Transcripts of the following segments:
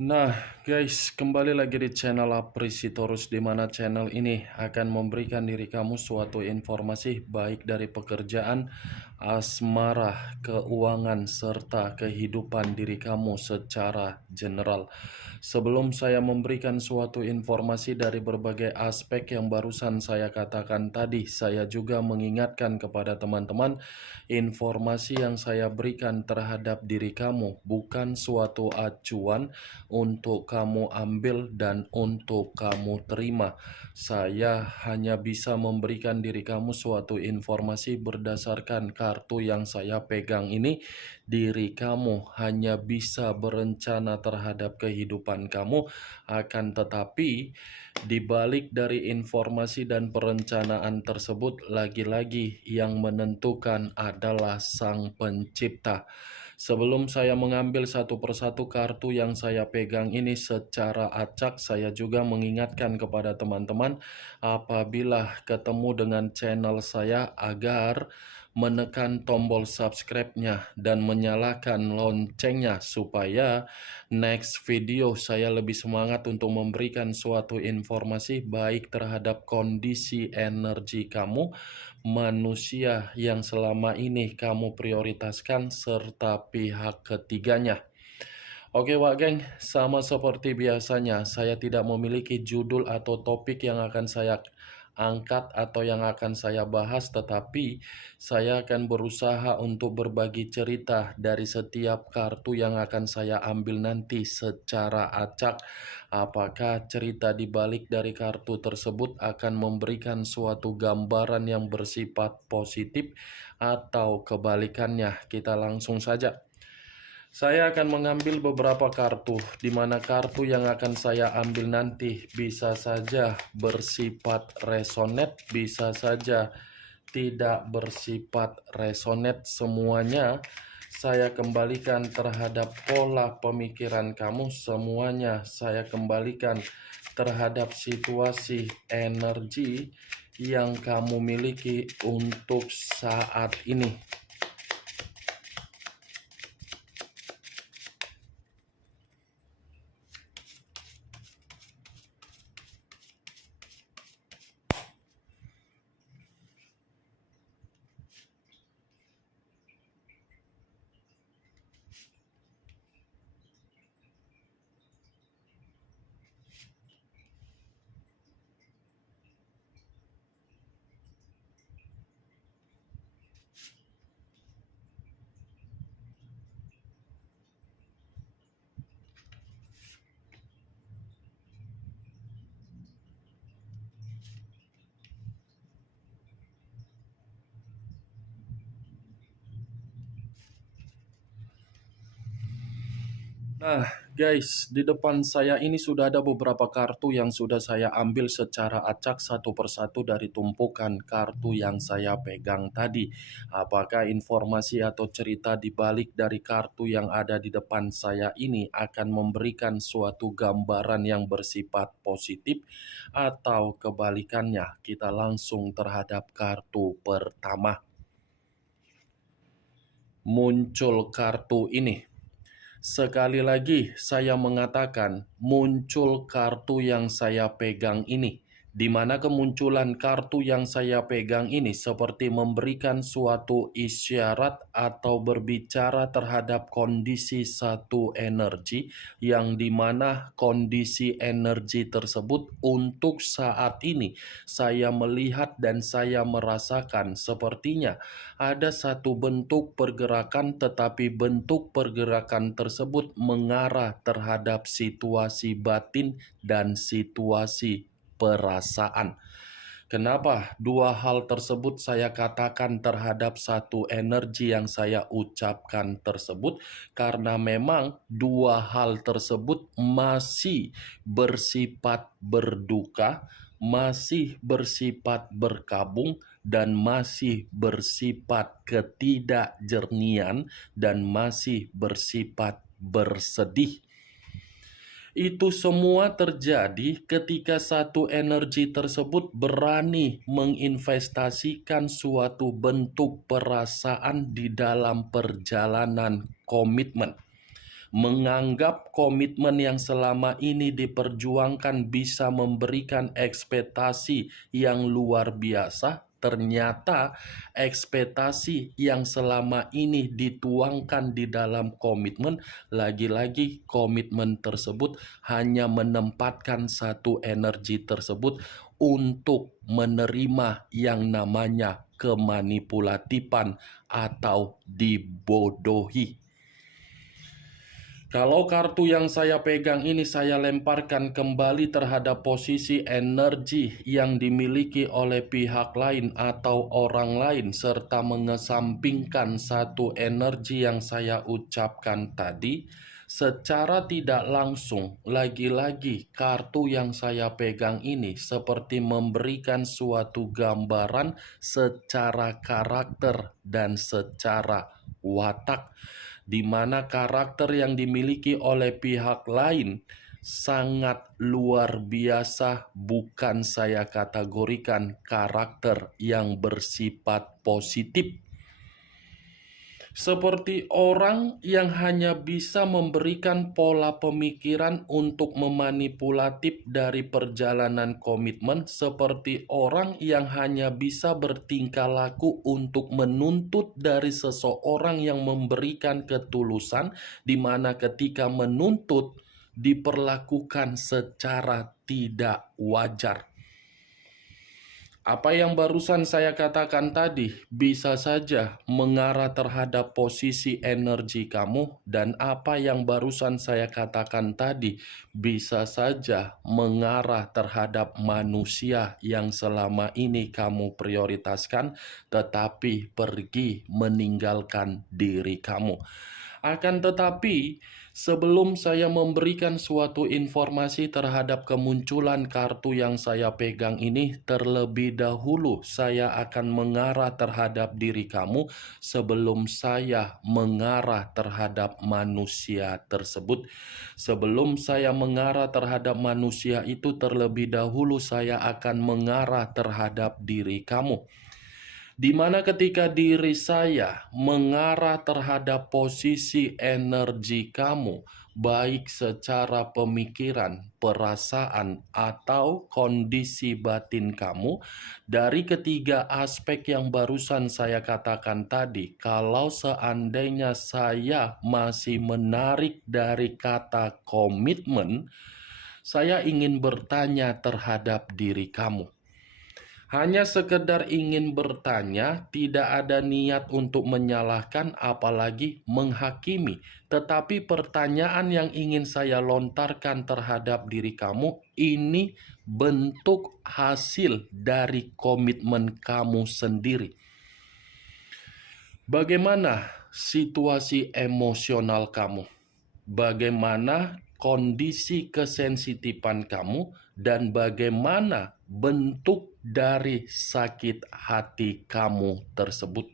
Nah, guys, kembali lagi di channel Aprisitorus, di mana channel ini akan memberikan diri kamu suatu informasi baik dari pekerjaan, asmara, keuangan, serta kehidupan diri kamu secara general. Sebelum saya memberikan suatu informasi dari berbagai aspek yang barusan saya katakan tadi, saya juga mengingatkan kepada teman-teman, informasi yang saya berikan terhadap diri kamu bukan suatu acuan untuk kamu ambil dan untuk kamu terima. Saya hanya bisa memberikan diri kamu suatu informasi berdasarkan kartu yang saya pegang ini. Diri kamu hanya bisa berencana terhadap kehidupan kamu, akan tetapi di balik dari informasi dan perencanaan tersebut, lagi-lagi yang menentukan adalah Sang Pencipta. Sebelum saya mengambil satu persatu kartu yang saya pegang ini secara acak, saya juga mengingatkan kepada teman-teman apabila ketemu dengan channel saya agar menekan tombol subscribe-nya dan menyalakan loncengnya supaya next video saya lebih semangat untuk memberikan suatu informasi baik terhadap kondisi energi kamu, manusia yang selama ini kamu prioritaskan, serta pihak ketiganya. Oke Wak Geng, sama seperti biasanya, saya tidak memiliki judul atau topik yang akan saya angkat atau yang akan saya bahas, tetapi saya akan berusaha untuk berbagi cerita dari setiap kartu yang akan saya ambil nanti secara acak. Apakah cerita di balik dari kartu tersebut akan memberikan suatu gambaran yang bersifat positif atau kebalikannya? Kita langsung saja. Saya akan mengambil beberapa kartu, di mana kartu yang akan saya ambil nanti bisa saja bersifat resonate, bisa saja tidak bersifat resonate. Semuanya saya kembalikan terhadap pola pemikiran kamu, semuanya saya kembalikan terhadap situasi energi yang kamu miliki untuk saat ini. Nah, guys, di depan saya ini sudah ada beberapa kartu yang sudah saya ambil secara acak satu persatu dari tumpukan kartu yang saya pegang tadi. Apakah informasi atau cerita di balik dari kartu yang ada di depan saya ini akan memberikan suatu gambaran yang bersifat positif atau kebalikannya? Kita langsung terhadap kartu pertama. Muncul kartu ini. Sekali lagi saya mengatakan muncul kartu yang saya pegang ini, di mana kemunculan kartu yang saya pegang ini seperti memberikan suatu isyarat atau berbicara terhadap kondisi satu energi, yang dimana kondisi energi tersebut untuk saat ini saya melihat dan saya merasakan sepertinya ada satu bentuk pergerakan, tetapi bentuk pergerakan tersebut mengarah terhadap situasi batin dan situasi perasaan. Kenapa dua hal tersebut saya katakan terhadap satu energi yang saya ucapkan tersebut? Karena memang dua hal tersebut masih bersifat berduka, masih bersifat berkabung, dan masih bersifat ketidakjernihan, dan masih bersifat bersedih. Itu semua terjadi ketika satu energi tersebut berani menginvestasikan suatu bentuk perasaan di dalam perjalanan komitmen. menganggap komitmen yang selama ini diperjuangkan bisa memberikan ekspektasi yang luar biasa. Ternyata ekspektasi yang selama ini dituangkan di dalam komitmen, lagi-lagi komitmen tersebut hanya menempatkan satu energi tersebut untuk menerima yang namanya kemanipulatifan atau dibodohi. Kalau kartu yang saya pegang ini saya lemparkan kembali terhadap posisi energi yang dimiliki oleh pihak lain atau orang lain, serta mengesampingkan satu energi yang saya ucapkan tadi, secara tidak langsung, lagi-lagi kartu yang saya pegang ini seperti memberikan suatu gambaran secara karakter dan secara watak, di mana karakter yang dimiliki oleh pihak lain sangat luar biasa. Bukan saya kategorikan karakter yang bersifat positif, seperti orang yang hanya bisa memberikan pola pemikiran untuk memanipulatif dari perjalanan komitmen, seperti orang yang hanya bisa bertingkah laku untuk menuntut dari seseorang yang memberikan ketulusan, di mana ketika menuntut diperlakukan secara tidak wajar. Apa yang barusan saya katakan tadi bisa saja mengarah terhadap posisi energi kamu, dan apa yang barusan saya katakan tadi bisa saja mengarah terhadap manusia yang selama ini kamu prioritaskan, tetapi pergi meninggalkan diri kamu. Akan tetapi, sebelum saya memberikan suatu informasi terhadap kemunculan kartu yang saya pegang ini, terlebih dahulu saya akan mengarah terhadap diri kamu sebelum saya mengarah terhadap manusia tersebut. Sebelum saya mengarah terhadap manusia itu, terlebih dahulu saya akan mengarah terhadap diri kamu, di mana ketika diri saya mengarah terhadap posisi energi kamu, baik secara pemikiran, perasaan, atau kondisi batin kamu, dari ketiga aspek yang barusan saya katakan tadi, kalau seandainya saya masih menarik dari kata komitmen, saya ingin bertanya terhadap diri kamu. Hanya sekedar ingin bertanya, tidak ada niat untuk menyalahkan apalagi menghakimi. Tetapi pertanyaan yang ingin saya lontarkan terhadap diri kamu ini bentuk hasil dari komitmen kamu sendiri. Bagaimana situasi emosional kamu? Bagaimana kondisi kesensitifan kamu, dan bagaimana bentuk dari sakit hati kamu tersebut?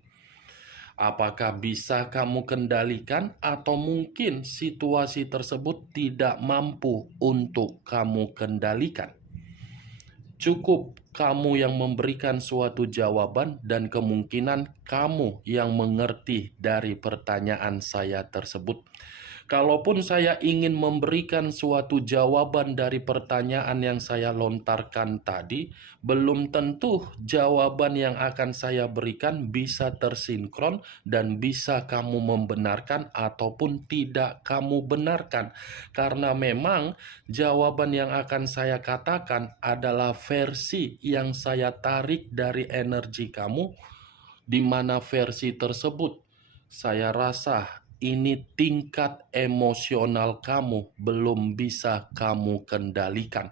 Apakah bisa kamu kendalikan, atau mungkin situasi tersebut tidak mampu untuk kamu kendalikan? Cukup kamu yang memberikan suatu jawaban, dan kemungkinan kamu yang mengerti dari pertanyaan saya tersebut. Kalaupun saya ingin memberikan suatu jawaban dari pertanyaan yang saya lontarkan tadi, belum tentu jawaban yang akan saya berikan bisa tersinkron dan bisa kamu membenarkan ataupun tidak kamu benarkan. Karena memang jawaban yang akan saya katakan adalah versi yang saya tarik dari energi kamu, di mana versi tersebut saya rasa ini tingkat emosional kamu belum bisa kamu kendalikan.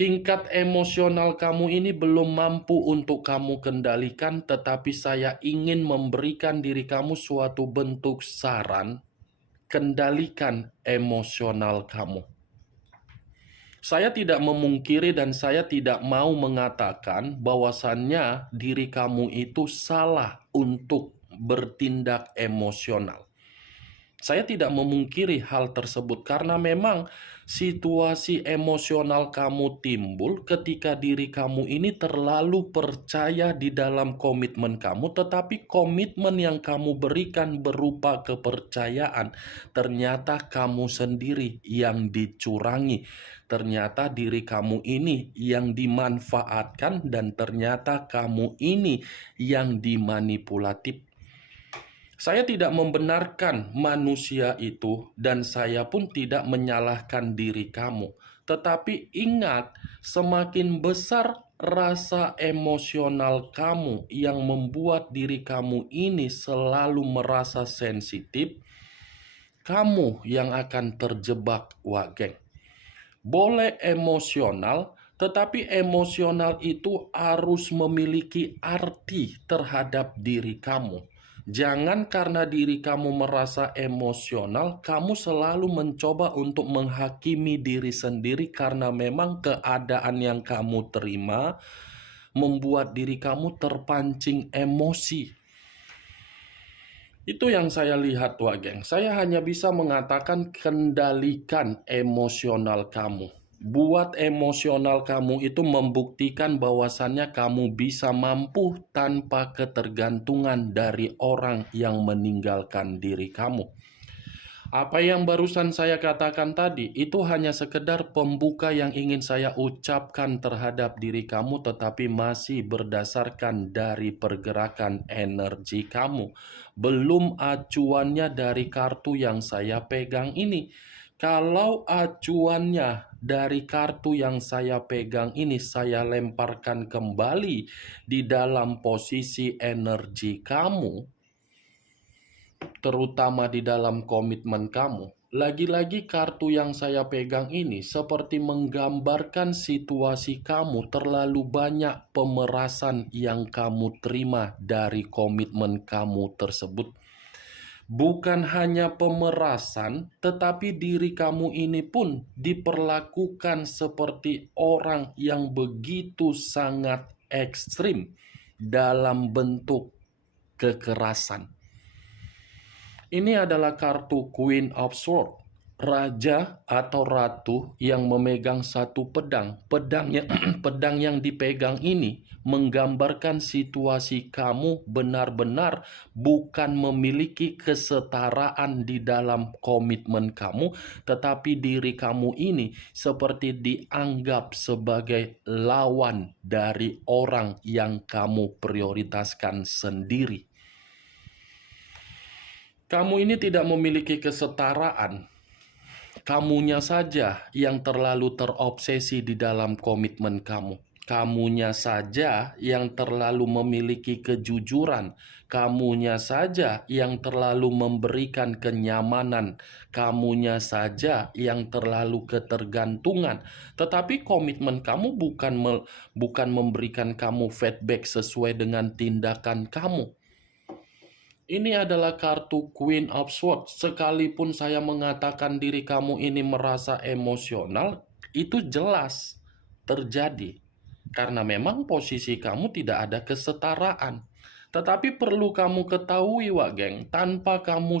Tingkat emosional kamu ini belum mampu untuk kamu kendalikan, tetapi saya ingin memberikan diri kamu suatu bentuk saran, kendalikan emosional kamu. Saya tidak memungkiri dan saya tidak mau mengatakan bahwasannya diri kamu itu salah untuk bertindak emosional. Saya tidak memungkiri hal tersebut karena memang situasi emosional kamu timbul ketika diri kamu ini terlalu percaya di dalam komitmen kamu, tetapi komitmen yang kamu berikan berupa kepercayaan ternyata kamu sendiri yang dicurangi. Ternyata diri kamu ini yang dimanfaatkan dan ternyata kamu ini yang dimanipulatif. Saya tidak membenarkan manusia itu dan saya pun tidak menyalahkan diri kamu. Tetapi ingat, semakin besar rasa emosional kamu yang membuat diri kamu ini selalu merasa sensitif, kamu yang akan terjebak, wak geng. Boleh emosional, tetapi emosional itu harus memiliki arti terhadap diri kamu. Jangan karena diri kamu merasa emosional, kamu selalu mencoba untuk menghakimi diri sendiri karena memang keadaan yang kamu terima membuat diri kamu terpancing emosi. Itu yang saya lihat, Wak Geng. Saya hanya bisa mengatakan kendalikan emosional kamu. Buat emosional kamu itu membuktikan bahwasannya kamu bisa mampu tanpa ketergantungan dari orang yang meninggalkan diri kamu. Apa yang barusan saya katakan tadi, itu hanya sekedar pembuka yang ingin saya ucapkan terhadap diri kamu, tetapi masih berdasarkan dari pergerakan energi kamu. Belum acuannya dari kartu yang saya pegang ini. Kalau acuannya dari kartu yang saya pegang ini, saya lemparkan kembali di dalam posisi energi kamu, terutama di dalam komitmen kamu. Lagi-lagi kartu yang saya pegang ini seperti menggambarkan situasi kamu terlalu banyak pemerasan yang kamu terima dari komitmen kamu tersebut. Bukan hanya pemerasan, tetapi diri kamu ini pun diperlakukan seperti orang yang begitu sangat ekstrim dalam bentuk kekerasan. Ini adalah kartu Queen of Swords, raja atau ratu yang memegang satu pedang. Pedang yang dipegang ini menggambarkan situasi kamu benar-benar bukan memiliki kesetaraan di dalam komitmen kamu, tetapi diri kamu ini seperti dianggap sebagai lawan dari orang yang kamu prioritaskan sendiri. Kamu ini tidak memiliki kesetaraan. Kamunya saja yang terlalu terobsesi di dalam komitmen kamu. Kamunya saja yang terlalu memiliki kejujuran. Kamunya saja yang terlalu memberikan kenyamanan. Kamunya saja yang terlalu ketergantungan. Tetapi komitmen kamu bukan memberikan kamu feedback sesuai dengan tindakan kamu. Ini adalah kartu Queen of Swords. Sekalipun saya mengatakan diri kamu ini merasa emosional, itu jelas terjadi. Karena memang posisi kamu tidak ada kesetaraan. Tetapi perlu kamu ketahui, Wak Geng, tanpa kamu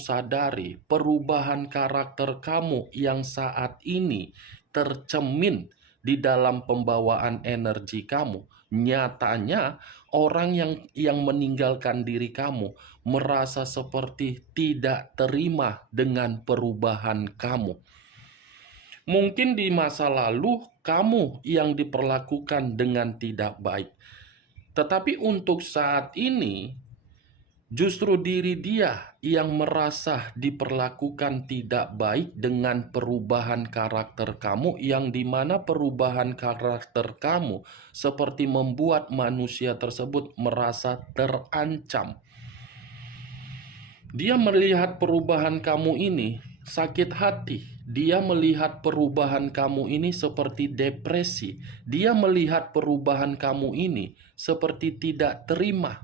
sadari perubahan karakter kamu yang saat ini tercemin di dalam pembawaan energi kamu. Nyatanya orang yang meninggalkan diri kamu merasa seperti tidak terima dengan perubahan kamu. Mungkin di masa lalu kamu yang diperlakukan dengan tidak baik. Tetapi untuk saat ini justru diri dia yang merasa diperlakukan tidak baik dengan perubahan karakter kamu, yang dimana perubahan karakter kamu seperti membuat manusia tersebut merasa terancam. Dia melihat perubahan kamu ini sakit hati. Dia melihat perubahan kamu ini seperti depresi. Dia melihat perubahan kamu ini seperti tidak terima.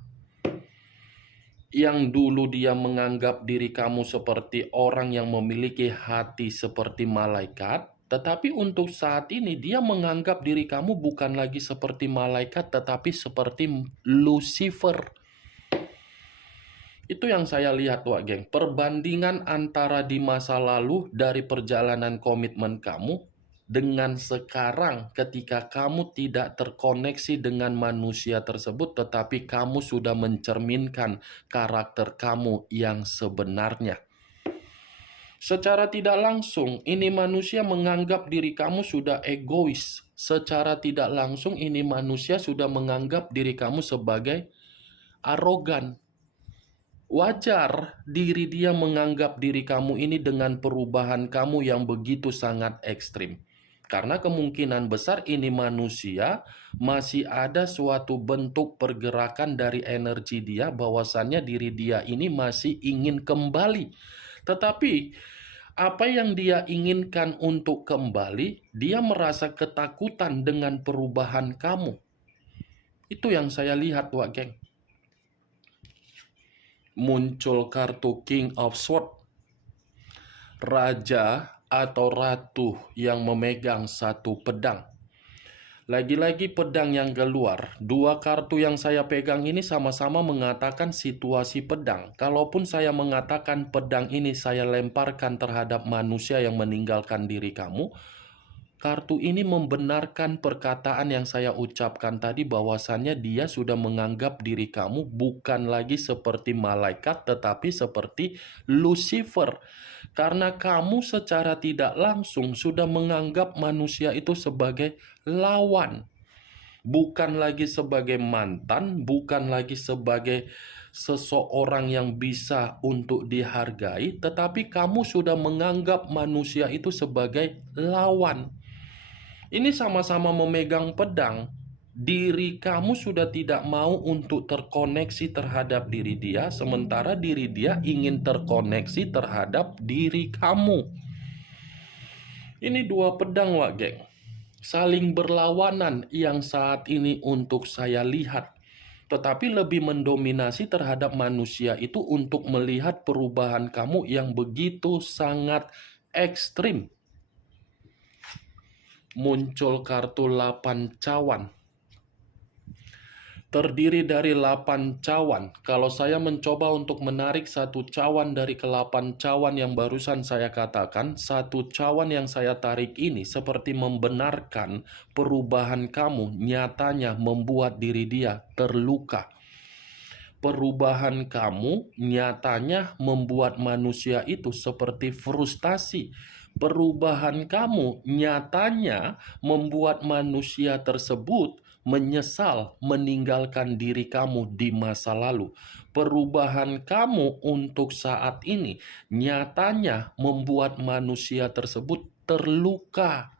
Yang dulu dia menganggap diri kamu seperti orang yang memiliki hati seperti malaikat, tetapi untuk saat ini dia menganggap diri kamu bukan lagi seperti malaikat, tetapi seperti Lucifer. Itu yang saya lihat, Wak Geng. Perbandingan antara di masa lalu dari perjalanan komitmen kamu dengan sekarang ketika kamu tidak terkoneksi dengan manusia tersebut, tetapi kamu sudah mencerminkan karakter kamu yang sebenarnya. Secara tidak langsung, ini manusia menganggap diri kamu sudah egois. Secara tidak langsung, ini manusia sudah menganggap diri kamu sebagai arogan. Wajar diri dia menganggap diri kamu ini dengan perubahan kamu yang begitu sangat ekstrim. Karena kemungkinan besar ini manusia masih ada suatu bentuk pergerakan dari energi dia bahwasannya diri dia ini masih ingin kembali. Tetapi apa yang dia inginkan untuk kembali, dia merasa ketakutan dengan perubahan kamu. Itu yang saya lihat, Wak Geng. Muncul kartu King of Swords, raja atau ratu yang memegang satu pedang. Lagi-lagi pedang yang keluar. Dua kartu yang saya pegang ini sama-sama mengatakan situasi pedang. Kalaupun saya mengatakan pedang ini saya lemparkan terhadap manusia yang meninggalkan diri kamu, kartu ini membenarkan perkataan yang saya ucapkan tadi bahwasannya dia sudah menganggap diri kamu bukan lagi seperti malaikat tetapi seperti Lucifer. Karena kamu secara tidak langsung sudah menganggap manusia itu sebagai lawan. Bukan lagi sebagai mantan, bukan lagi sebagai seseorang yang bisa untuk dihargai, tetapi kamu sudah menganggap manusia itu sebagai lawan. Ini sama-sama memegang pedang. Diri kamu sudah tidak mau untuk terkoneksi terhadap diri dia, sementara diri dia ingin terkoneksi terhadap diri kamu. Ini dua pedang, Wak Geng. Saling berlawanan yang saat ini untuk saya lihat. Tetapi lebih mendominasi terhadap manusia itu untuk melihat perubahan kamu yang begitu sangat ekstrim. Muncul kartu 8 cawan. Terdiri dari 8 cawan. Kalau saya mencoba untuk menarik satu cawan dari ke-8 cawan yang barusan saya katakan, satu cawan yang saya tarik ini seperti membenarkan perubahan kamu nyatanya membuat diri dia terluka. Perubahan kamu nyatanya membuat manusia itu seperti frustasi. Perubahan kamu nyatanya membuat manusia tersebut menyesal meninggalkan diri kamu di masa lalu. Perubahan kamu untuk saat ini nyatanya membuat manusia tersebut terluka.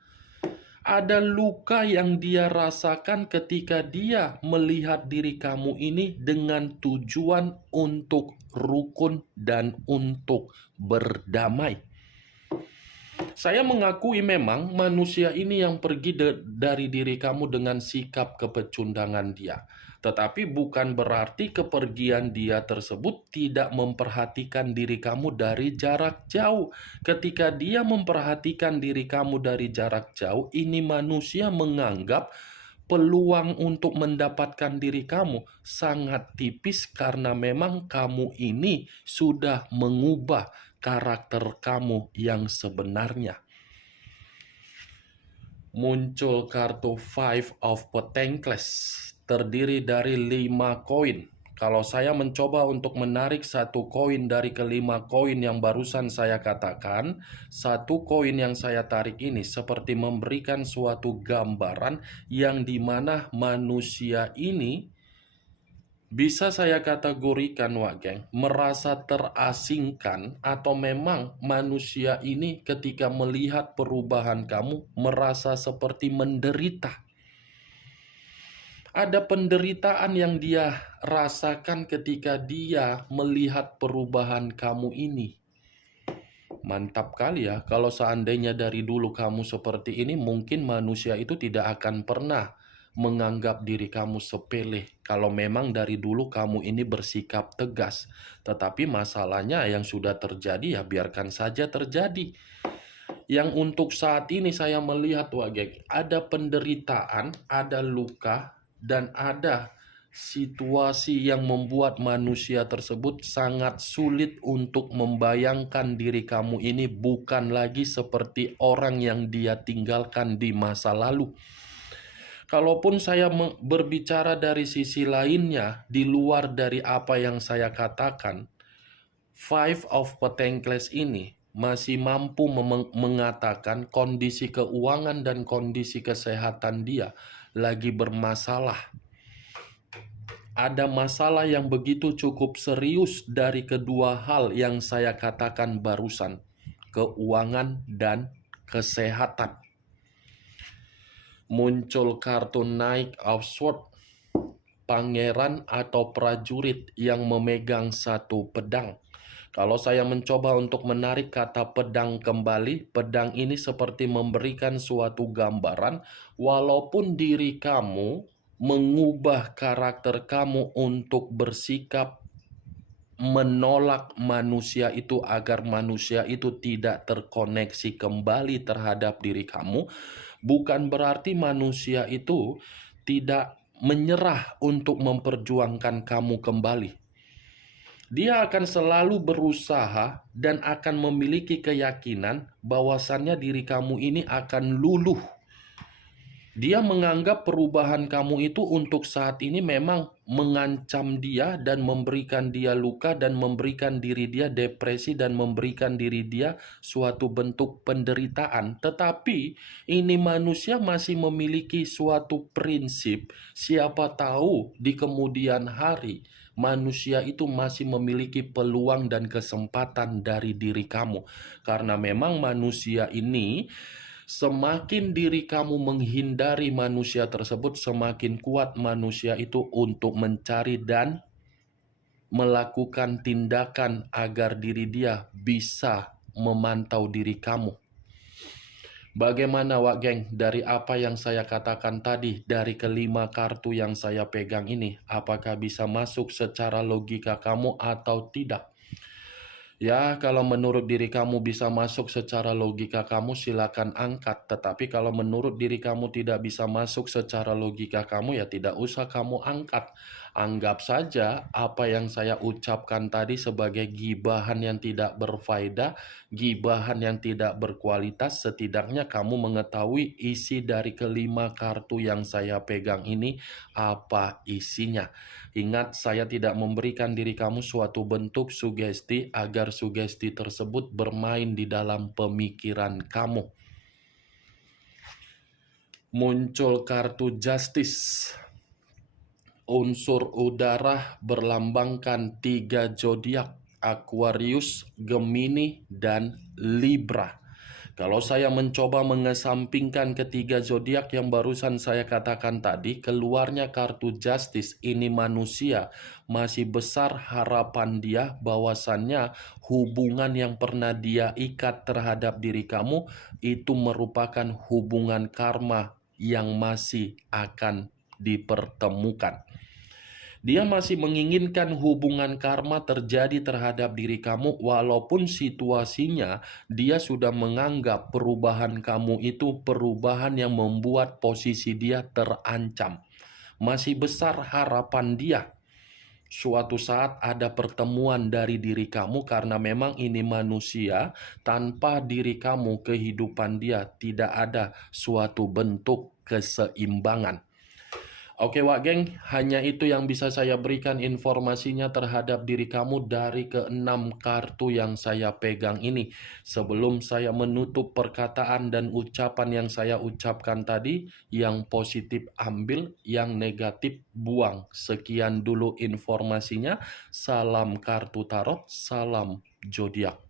Ada luka yang dia rasakan ketika dia melihat diri kamu ini dengan tujuan untuk rukun dan untuk berdamai. Saya mengakui memang manusia ini yang pergi dari diri kamu dengan sikap kepecundangan dia. Tetapi bukan berarti kepergian dia tersebut tidak memperhatikan diri kamu dari jarak jauh. Ketika dia memperhatikan diri kamu dari jarak jauh, ini manusia menganggap peluang untuk mendapatkan diri kamu sangat tipis karena memang kamu ini sudah mengubah karakter kamu yang sebenarnya. Muncul kartu Five of Pentacles, terdiri dari 5 koin. Kalau saya mencoba untuk menarik satu koin dari kelima koin yang barusan saya katakan, satu koin yang saya tarik ini seperti memberikan suatu gambaran yang dimana manusia ini bisa saya kategorikan, Wak Geng, merasa terasingkan atau memang manusia ini ketika melihat perubahan kamu merasa seperti menderita. Ada penderitaan yang dia rasakan ketika dia melihat perubahan kamu ini. Mantap kali ya, kalau seandainya dari dulu kamu seperti ini, mungkin manusia itu tidak akan pernah menganggap diri kamu sepele. Kalau memang dari dulu kamu ini bersikap tegas. Tetapi masalahnya yang sudah terjadi ya biarkan saja terjadi. Yang untuk saat ini saya melihat, Wak Geng, ada penderitaan, ada luka, dan ada situasi yang membuat manusia tersebut sangat sulit untuk membayangkan diri kamu ini bukan lagi seperti orang yang dia tinggalkan di masa lalu. Kalaupun saya berbicara dari sisi lainnya, di luar dari apa yang saya katakan, Five of Pentacles ini masih mampu mengatakan kondisi keuangan dan kondisi kesehatan dia lagi bermasalah. Ada masalah yang begitu cukup serius dari kedua hal yang saya katakan barusan, keuangan dan kesehatan. Muncul kartu Knight of Swords, pangeran atau prajurit yang memegang satu pedang. Kalau saya mencoba untuk menarik kata pedang kembali, pedang ini seperti memberikan suatu gambaran, walaupun diri kamu mengubah karakter kamu untuk bersikap menolak manusia itu agar manusia itu tidak terkoneksi kembali terhadap diri kamu, bukan berarti manusia itu tidak menyerah untuk memperjuangkan kamu kembali. Dia akan selalu berusaha dan akan memiliki keyakinan bahwasannya diri kamu ini akan luluh. Dia menganggap perubahan kamu itu untuk saat ini memang mengancam dia dan memberikan dia luka dan memberikan diri dia depresi dan memberikan diri dia suatu bentuk penderitaan. Tetapi ini manusia masih memiliki suatu prinsip, siapa tahu di kemudian hari manusia itu masih memiliki peluang dan kesempatan dari diri kamu. Karena memang manusia ini, semakin diri kamu menghindari manusia tersebut, semakin kuat manusia itu untuk mencari dan melakukan tindakan agar diri dia bisa memantau diri kamu. Bagaimana Wak Geng dari apa yang saya katakan tadi, dari kelima kartu yang saya pegang ini, apakah bisa masuk secara logika kamu atau tidak? Ya, kalau menurut diri kamu bisa masuk secara logika kamu, silakan angkat. Tetapi kalau menurut diri kamu tidak bisa masuk secara logika kamu, ya tidak usah kamu angkat. Anggap saja apa yang saya ucapkan tadi sebagai gibahan yang tidak berfaedah, gibahan yang tidak berkualitas. Setidaknya kamu mengetahui isi dari kelima kartu yang saya pegang ini, apa isinya. Ingat, saya tidak memberikan diri kamu suatu bentuk sugesti agar sugesti tersebut bermain di dalam pemikiran kamu. Muncul kartu Justice. Unsur udara berlambangkan 3 zodiak, Aquarius, Gemini, dan Libra. Kalau saya mencoba mengesampingkan ketiga zodiak yang barusan saya katakan tadi, keluarnya kartu Justice. Ini manusia masih besar harapan dia bahwasannya hubungan yang pernah dia ikat terhadap diri kamu itu merupakan hubungan karma yang masih akan dipertemukan. Dia masih menginginkan hubungan karma terjadi terhadap diri kamu, walaupun situasinya dia sudah menganggap perubahan kamu itu perubahan yang membuat posisi dia terancam. Masih besar harapan dia suatu saat ada pertemuan dari diri kamu, karena memang ini manusia, tanpa diri kamu kehidupan dia tidak ada suatu bentuk keseimbangan. Oke Wak Geng, hanya itu yang bisa saya berikan informasinya terhadap diri kamu dari keenam kartu yang saya pegang ini. Sebelum saya menutup perkataan dan ucapan yang saya ucapkan tadi, yang positif ambil, yang negatif buang. Sekian dulu informasinya. Salam kartu tarot, salam zodiak.